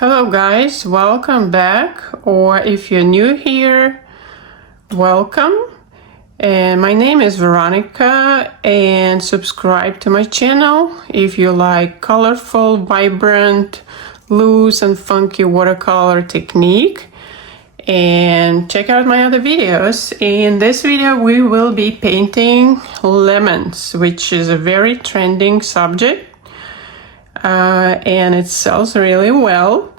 Hello guys, welcome back, or if you're new here, welcome. And my name is Veronica, and subscribe to my channel if you like colorful, vibrant, loose and funky watercolor technique. And check out my other videos. In this video we will be painting lemons, which is a very trending subject. And it sells really well,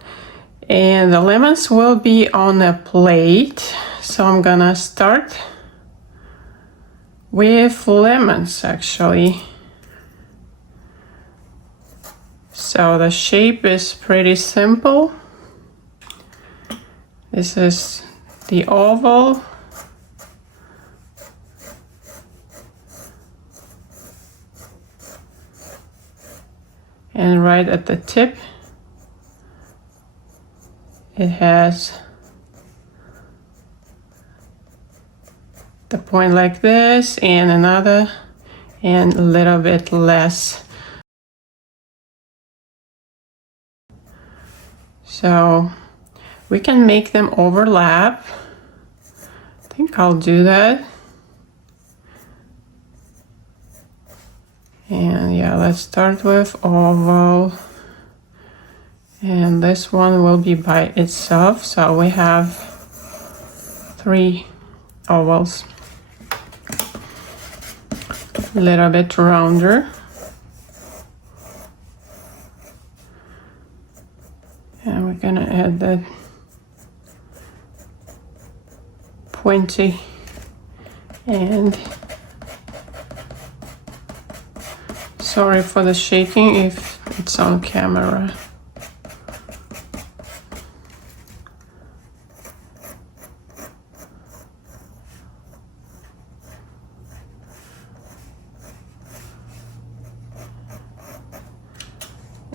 and the lemons will be on a plate. So I'm gonna start with lemons actually. So the shape is pretty simple. This is the oval. And right at the tip, it has the point like this, and another, and a little bit less. So we can make them overlap. I think I'll do that. And yeah, let's start with oval. And this one will be by itself. So we have 3 ovals. A little bit rounder. And we're gonna add that pointy end. Sorry for the shaking if it's on camera.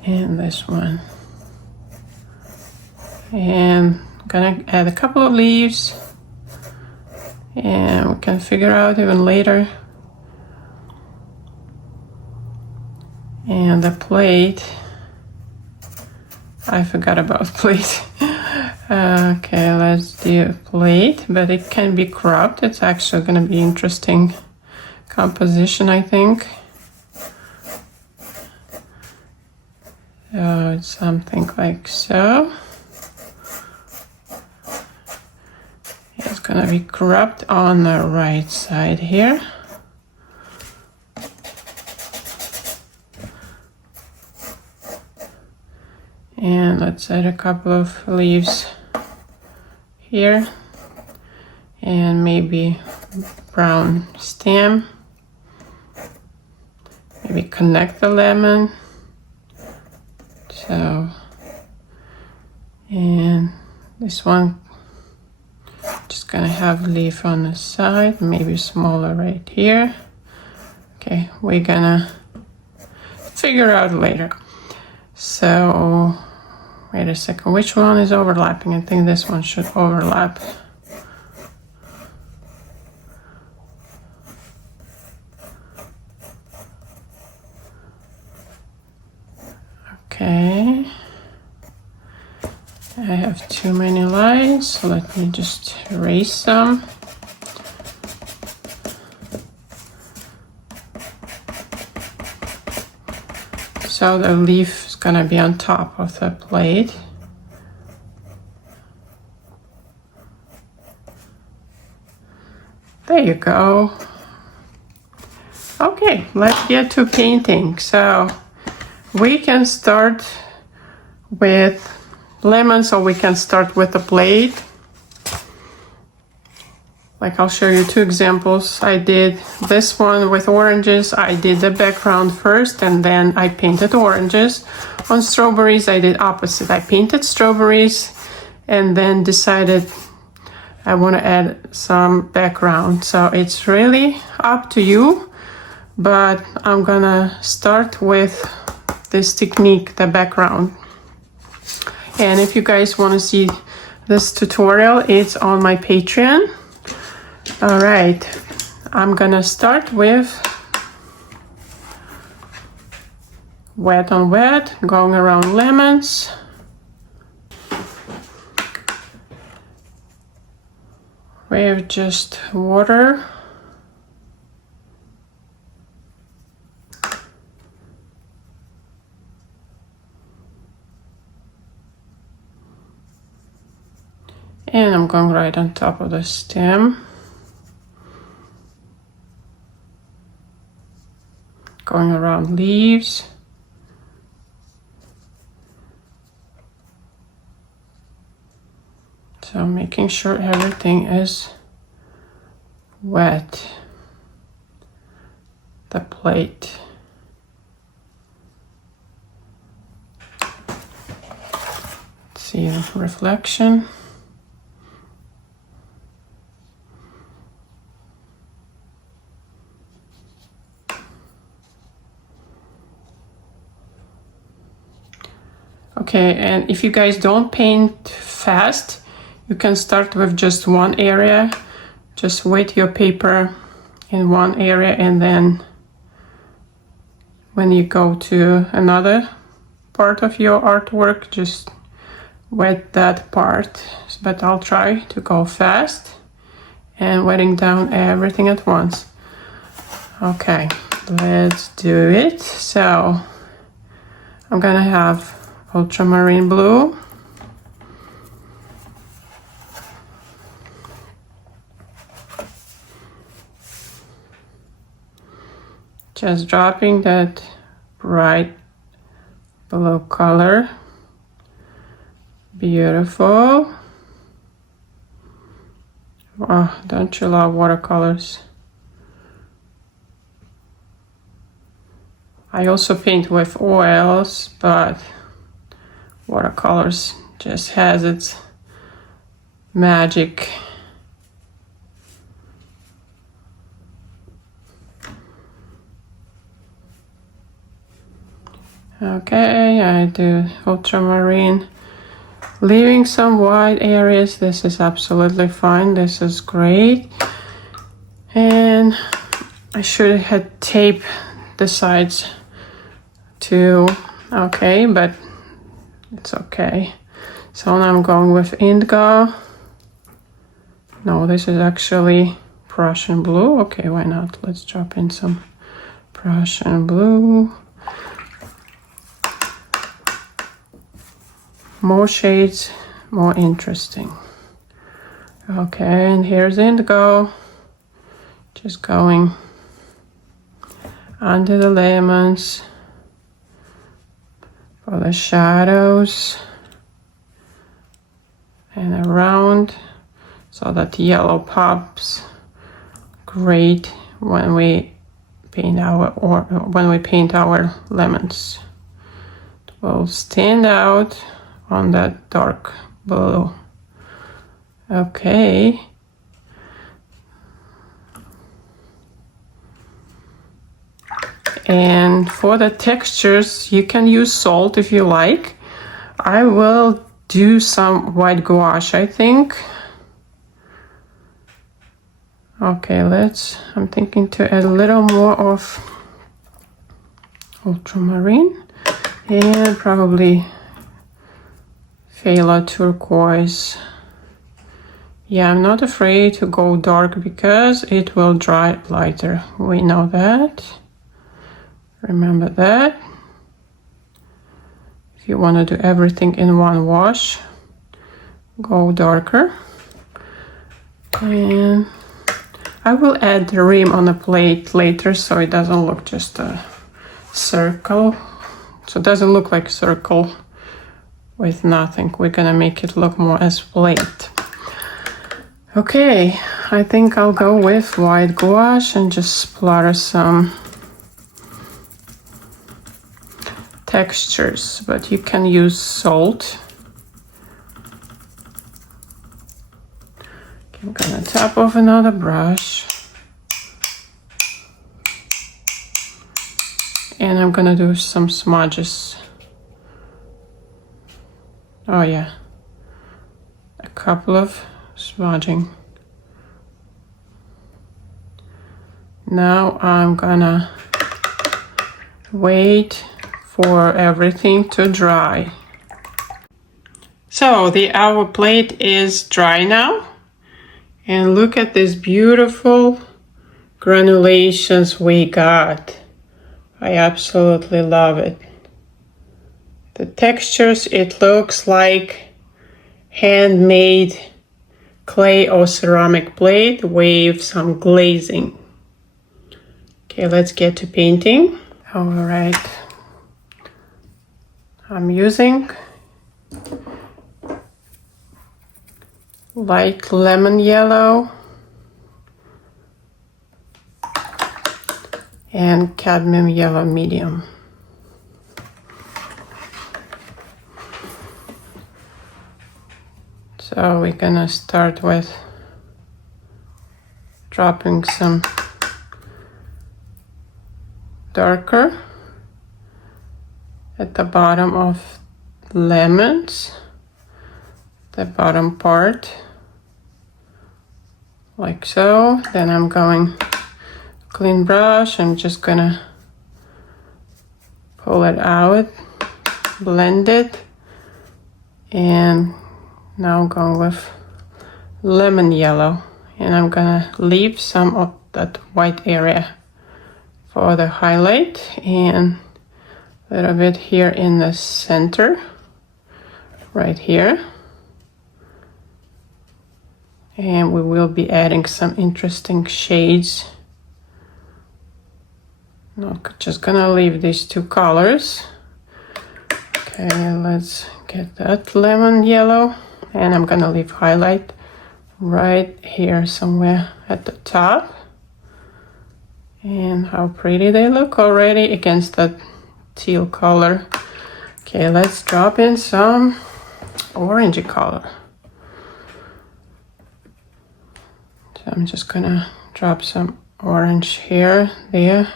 And this one. And I'm gonna add a couple of leaves, and we can figure out even later. And the plate, I forgot about plate. Okay, let's do a plate, but it can be cropped. It's actually gonna be interesting composition, I think. So it's something like so. It's gonna be cropped on the right side here. And let's add a couple of leaves here, and maybe brown stem. Maybe connect the lemon. So, and this one just gonna have a leaf on the side, maybe smaller right here. Okay, we're gonna figure out later. So wait a second, which one is overlapping? I think this one should overlap. Okay, I have too many lines, so let me just erase some. So the leaf is gonna be on top of the plate. There you go. Okay, let's get to painting. So we can start with lemons, or we can start with a plate. Like, I'll show you 2 examples. I did this one with oranges. I did the background first, and then I painted oranges. On strawberries, I did opposite. I painted strawberries and then decided I want to add some background. So it's really up to you, but I'm gonna start with this technique, the background. And if you guys want to see this tutorial, it's on my Patreon. All right, I'm gonna start with wet on wet, going around lemons. with just water. And I'm going right on top of the stem. Going around leaves. So making sure everything is wet. The plate. See the reflection. Okay, and if you guys don't paint fast, you can start with just one area. Just wet your paper in one area, and then when you go to another part of your artwork, just wet that part. But I'll try to go fast and wetting down everything at once. Okay, let's do it. So I'm gonna have ultramarine blue, just dropping that bright blue color. Beautiful. Wow, don't you love watercolors? I also paint with oils, but watercolors just has its magic. Okay, I do ultramarine, leaving some white areas. This is absolutely fine. This is great. And I should have taped the sides too. Okay, but it's okay. So now I'm going with indigo. No, this is actually Prussian blue. Okay, why not? Let's drop in some Prussian blue. More shades, more interesting. Okay, and here's indigo. Just going under the lemons for the shadows and around, so that yellow pops great when we paint our lemons. It will stand out on that dark blue. Okay. And for the textures, you can use salt if you like. I will do some white gouache, I think. Okay, I'm thinking to add a little more of ultramarine and probably phthalo turquoise. Yeah, I'm not afraid to go dark because it will dry lighter. We know that. Remember that. If you want to do everything in one wash, go darker. And I will add the rim on the plate later so it doesn't look just a circle. So it doesn't look like a circle with nothing. We're gonna make it look more as plate. Okay, I think I'll go with white gouache and just splatter some textures, but you can use salt. Okay, I'm gonna tap off another brush. And I'm gonna do some smudges. Oh yeah, a couple of smudging. Now I'm gonna wait for everything to dry. So our plate is dry now, And look at these beautiful granulations we got. I absolutely love it. The textures, it looks like handmade clay or ceramic plate with some glazing. Okay, let's get to painting. All right. I'm using light lemon yellow and cadmium yellow medium. So we're gonna start with dropping some darker at the bottom of lemons, the bottom part, like so. Then I'm going clean brush. I'm just gonna pull it out, blend it, and now I'm going with lemon yellow, and I'm gonna leave some of that white area for the highlight and a little bit here in the center, right here. And we will be adding some interesting shades. Not just gonna leave these two colors. Okay, let's get that lemon yellow, and I'm gonna leave highlight right here somewhere at the top. And how pretty they look already against that teal color. Okay, let's drop in some orangey color. So I'm just gonna drop some orange here, there,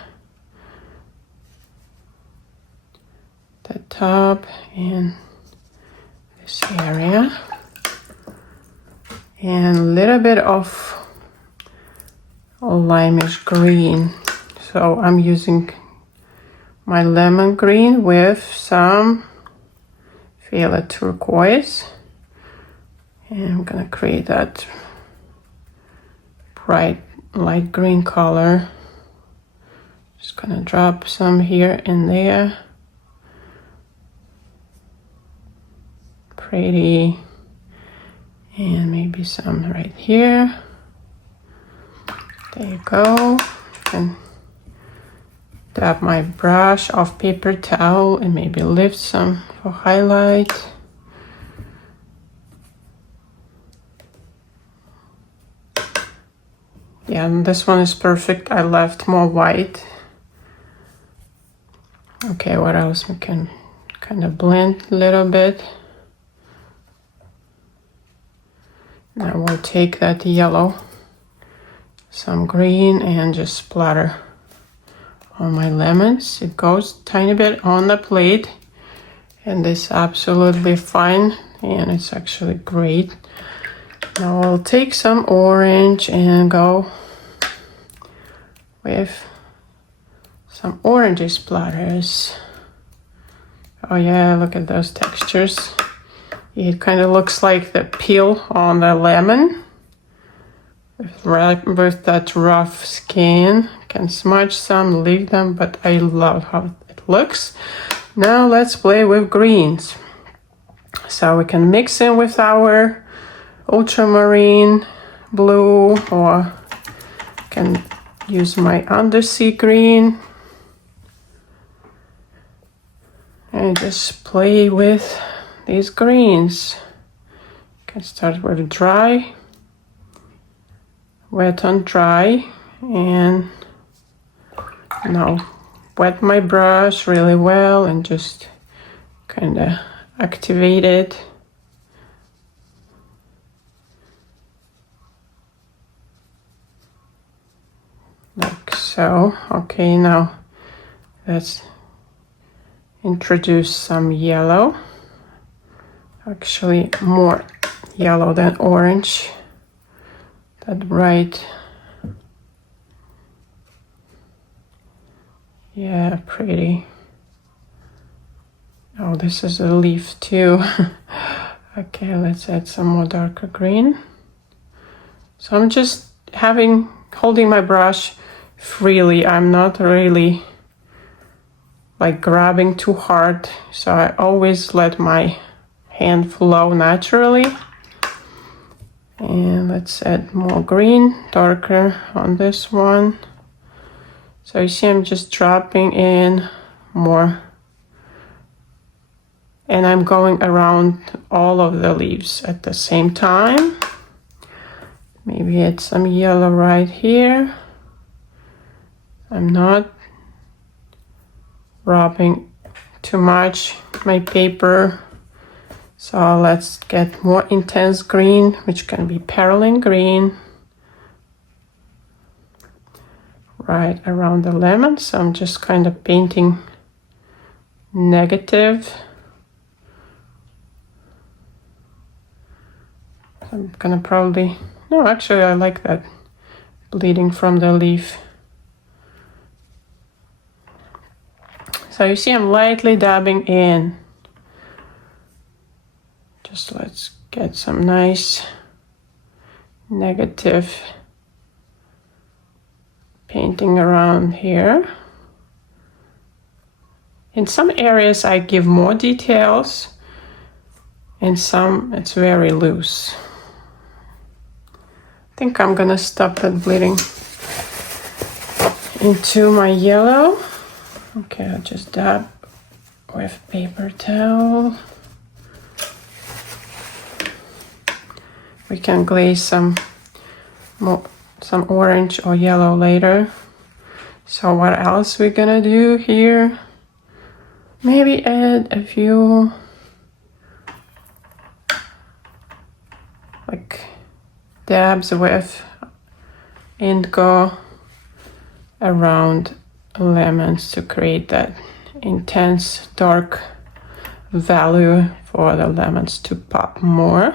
the top, and this area, and a little bit of limeish green. So I'm using my lemon green with some violet turquoise, and I'm gonna create that bright light green color. Just gonna drop some here and there. Pretty. And maybe some right here. There you go. And dab my brush off paper towel and maybe lift some for highlight. Yeah, and this one is perfect. I left more white. Okay, what else? We can kind of blend a little bit. Now we'll take that yellow, some green, and just splatter on my lemons. It goes tiny bit on the plate, and it's absolutely fine, and it's actually great. Now I'll take some orange and go with some orangey splatters. Oh yeah, look at those textures. It kind of looks like the peel on the lemon with that rough skin. Can smudge some, leave them, but I love how it looks. Now let's play with greens. So we can mix in with our ultramarine blue, or can use my undersea green and just play with these greens. Can start with dry, wet on dry, and now wet my brush really well and just kind of activate it. Like so. Okay, now let's introduce some yellow. Actually more yellow than orange. That bright. Yeah, pretty. Oh, this is a leaf too. Okay, let's add some more darker green. So I'm just holding my brush freely. I'm not really like grabbing too hard. So I always let my hand flow naturally. And let's add more green, darker on this one. So you see I'm just dropping in more. And I'm going around all of the leaves at the same time. Maybe add some yellow right here. I'm not rubbing too much my paper. So let's get more intense green, which can be perylene green. Right around the lemon. So I'm just kind of painting negative. I'm gonna probably, no, actually I like that bleeding from the leaf. So you see I'm lightly dabbing in. Just let's get some nice negative painting around here. In some areas I give more details, in some it's very loose. I think I'm gonna stop that bleeding into my yellow. Okay, I'll just dab with paper towel. We can glaze some orange or yellow later. So what else we're gonna do here? Maybe add a few like dabs with indigo around lemons to create that intense dark value for the lemons to pop more.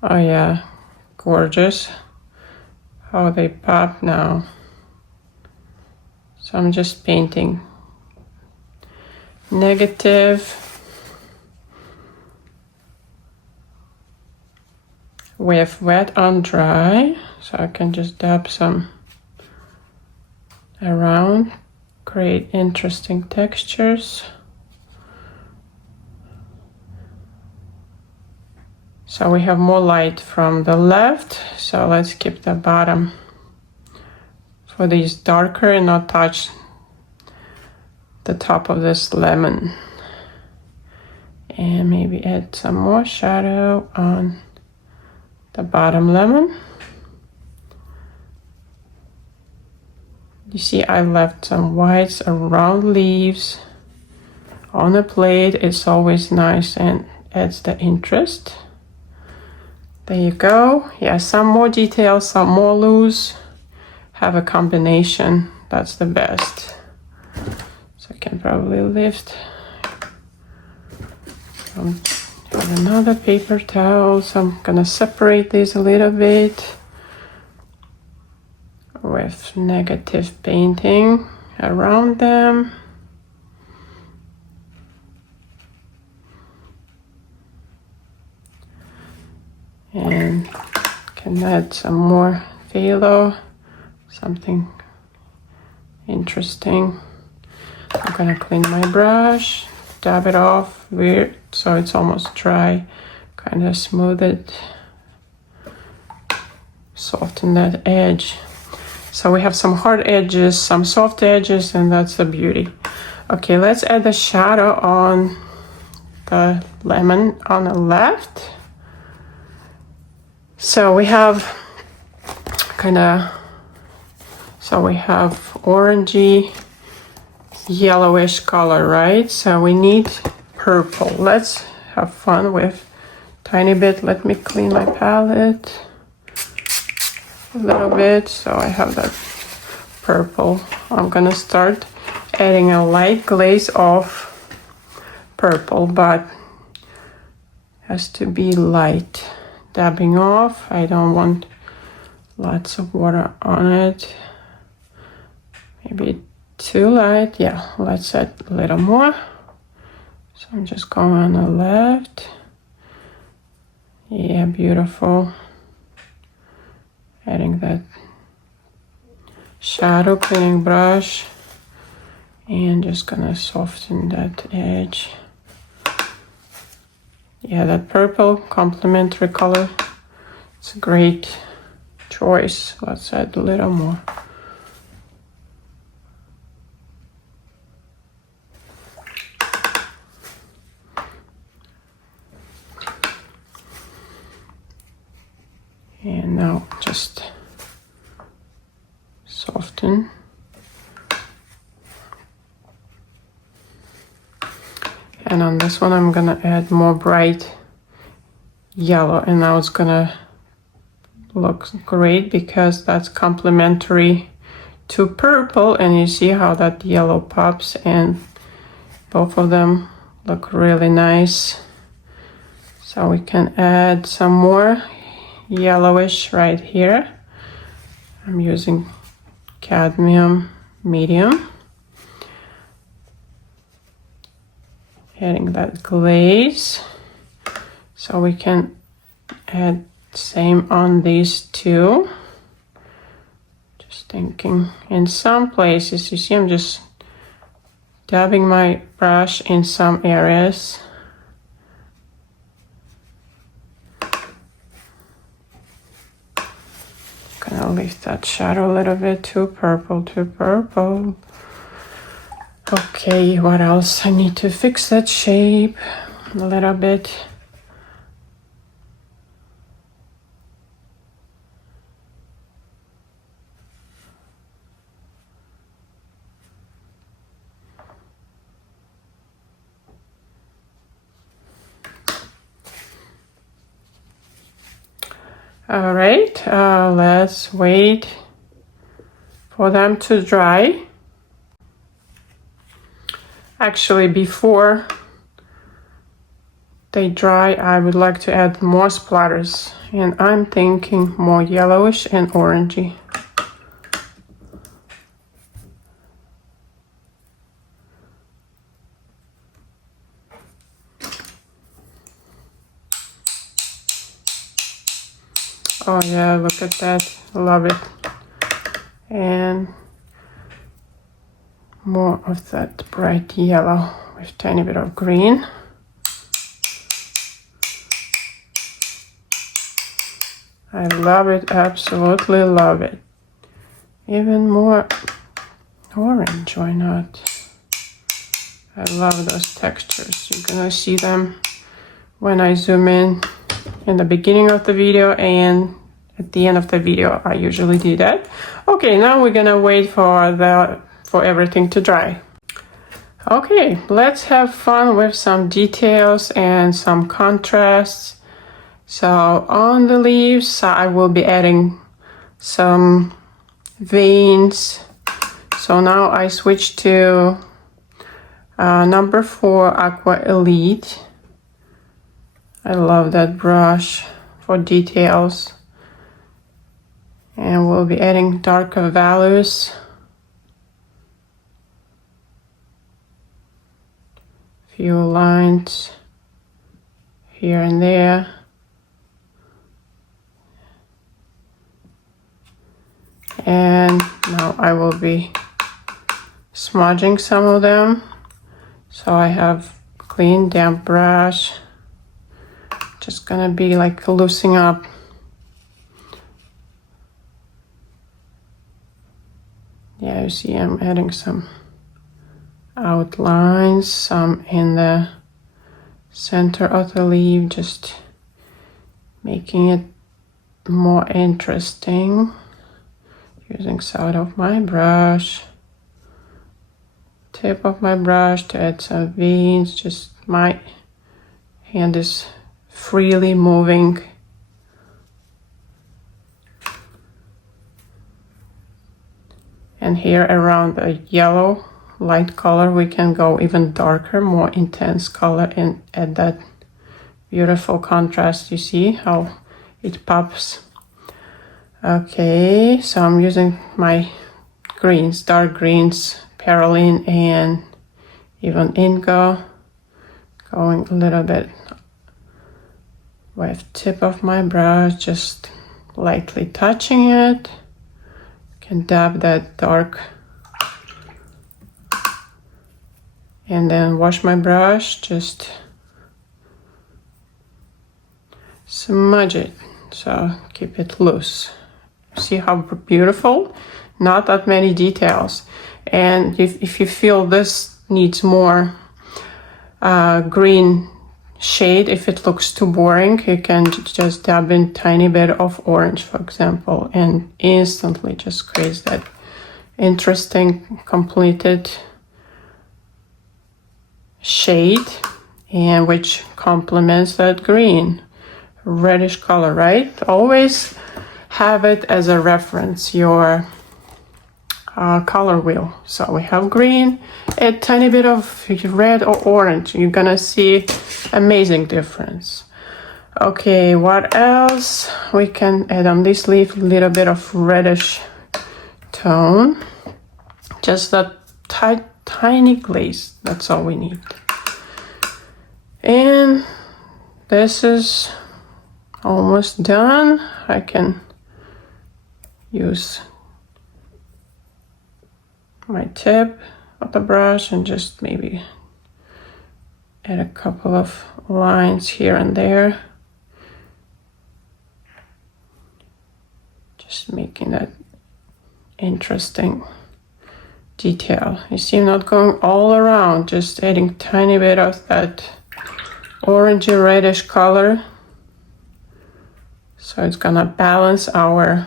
Oh yeah, gorgeous how they pop now. So I'm just painting negative with wet on dry. So I can just dab some around, create interesting textures. So we have more light from the left. So let's keep the bottom for these darker and not touch the top of this lemon. And maybe add some more shadow on the bottom lemon. You see I left some whites around leaves on a plate. It's always nice and adds the interest. There you go. Yeah, some more details, some more loose. Have a combination. That's the best. So I can probably lift. Have another paper towel. So I'm gonna separate these a little bit with negative painting around them. And can add some more phthalo, something interesting. I'm gonna clean my brush, dab it off weird so it's almost dry, kind of smooth it, soften that edge. So we have some hard edges, some soft edges, and that's the beauty. Okay, let's add the shadow on the lemon on the left. So we have we have orangey, yellowish color, right? So we need purple. Let's have fun with tiny bit. Let me clean my palette a little bit. So I have that purple. I'm gonna start adding a light glaze of purple, but has to be light. Dabbing off. I don't want lots of water on it. Maybe too light. Yeah, let's add a little more. So I'm just going on the left. Yeah, beautiful. Adding that shadow cleaning brush and just gonna soften that edge. Yeah, that purple complementary color, it's a great choice. Let's add a little more. And now just soften. And on this one I'm gonna add more bright yellow, and now it's gonna look great because that's complementary to purple, and you see how that yellow pops, and both of them look really nice. So we can add some more yellowish right here. I'm using cadmium medium. Adding that glaze. So we can add same on these two. Just thinking in some places, you see I'm just dabbing my brush in some areas. Gonna lift that shadow a little bit, too purple, too purple. Okay, what else? I need to fix that shape a little bit. All right, let's wait for them to dry. Actually, before they dry, I would like to add more splatters, and I'm thinking more yellowish and orangey. Oh yeah, look at that, love it. And more of that bright yellow with tiny bit of green. I love it, absolutely love it. Even more orange, why not? I love those textures. You're gonna see them when I zoom in the beginning of the video and at the end of the video. I usually do that. Okay, now we're gonna wait for everything to dry. Okay, let's have fun with some details and some contrasts. So on the leaves, I will be adding some veins. So now I switch to number 4 Aqua Elite. I love that brush for details. And we'll be adding darker values. Few lines here and there. And now I will be smudging some of them. So I have clean damp brush. Just gonna be like loosening up. Yeah, you see I'm adding some outlines, some in the center of the leaf, just making it more interesting. Using side of my brush, tip of my brush to add some veins. Just my hand is freely moving. And here around the yellow light color, we can go even darker, more intense color, and add that beautiful contrast. You see how it pops. Okay, so I'm using my greens, dark greens, perylene and even indigo, going a little bit with tip of my brush, just lightly touching it. Can dab that dark and then wash my brush, just smudge it, so keep it loose. See how beautiful? Not that many details. And if you feel this needs more green shade, if it looks too boring, you can just dab in tiny bit of orange, for example, and instantly just creates that interesting completed shade, and which complements that green reddish color, right? Always have it as a reference, your color wheel. So we have green, a tiny bit of red or orange. You're gonna see amazing difference. Okay, what else we can add on this leaf? A little bit of reddish tone, just that tiny glaze. That's all we need. And this is almost done. I can use my tip of the brush and just maybe add a couple of lines here and there, just making that interesting detail. You see, I'm not going all around, just adding tiny bit of that orangey reddish color, so it's gonna balance our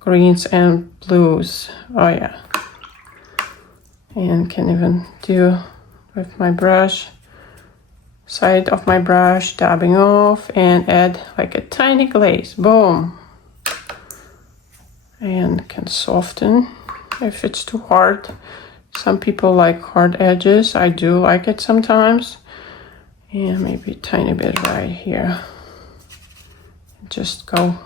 greens and blues. Oh yeah. And can even do with my brush, side of my brush, dabbing off, and add like a tiny glaze. Boom. And can soften if it's too hard. Some people like hard edges. I do like it sometimes. And maybe a tiny bit right here. Just go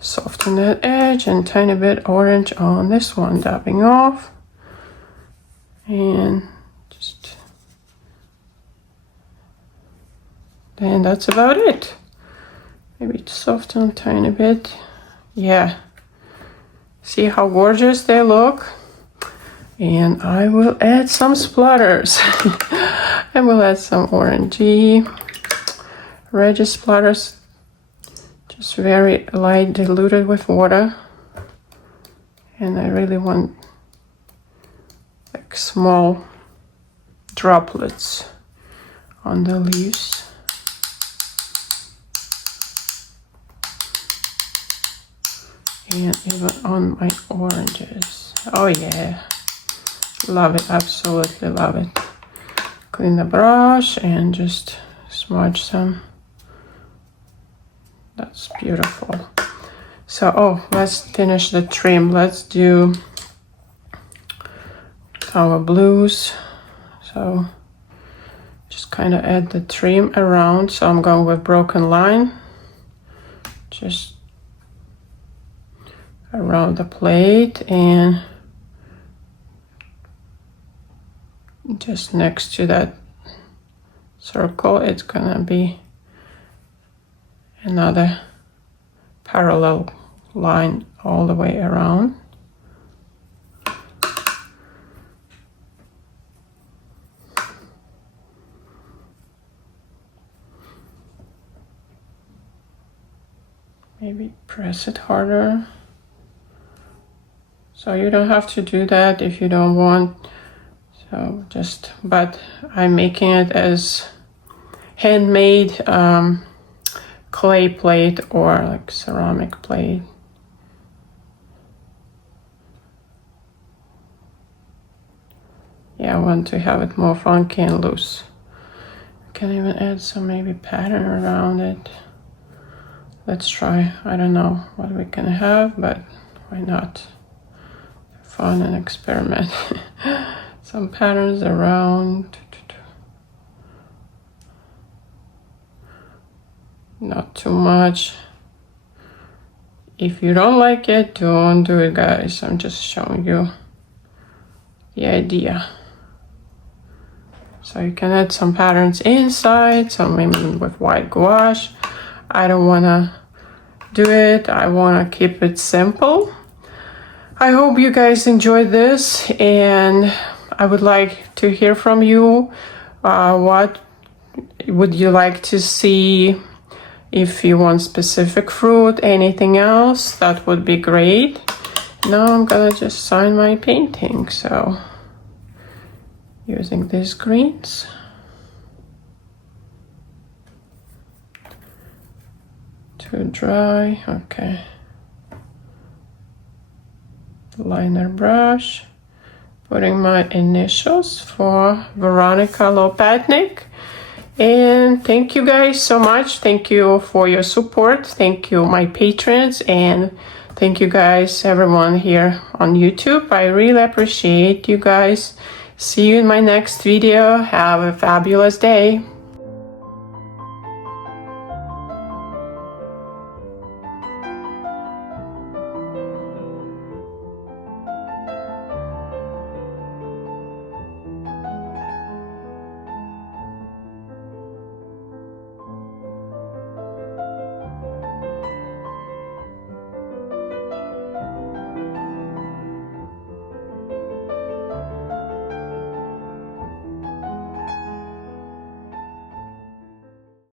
soften that edge, and tiny bit orange on this one, dabbing off, and just then that's about it. Maybe soften a tiny bit. Yeah, see how gorgeous they look. And I will add some splatters. And we'll add some orangey reddish splatters, just very light, diluted with water. And I really want like small droplets on the leaves. And even on my oranges. Oh yeah, love it, absolutely love it. Clean the brush and just smudge some. That's beautiful. So, oh, let's finish the trim. Let's do our blues. So, just kind of add the trim around. So I'm going with broken line. Just around the plate and just next to that circle, it's gonna be another parallel line all the way around. Maybe press it harder. So you don't have to do that if you don't want. So just, but I'm making it as handmade clay plate or like ceramic plate. Yeah, I want to have it more funky and loose. I can even add some maybe pattern around it. Let's try. I don't know what we can have, but why not? Fun and experiment. Some patterns around. Not too much. If you don't like it, don't do it, guys. I'm just showing you the idea. So you can add some patterns inside, some maybe with white gouache. I don't want to do it. I want to keep it simple. I hope you guys enjoyed this, and I would like to hear from you. What would you like to see? If you want specific fruit, anything else, that would be great. Now I'm gonna just sign my painting. So using these greens. Too dry, okay. Liner brush. Putting my initials for Veronica Lopatnik. And thank you guys so much. Thank you for your support. Thank you, my patrons. And thank you guys, everyone here on YouTube. I really appreciate you guys. See you in my next video. Have a fabulous day.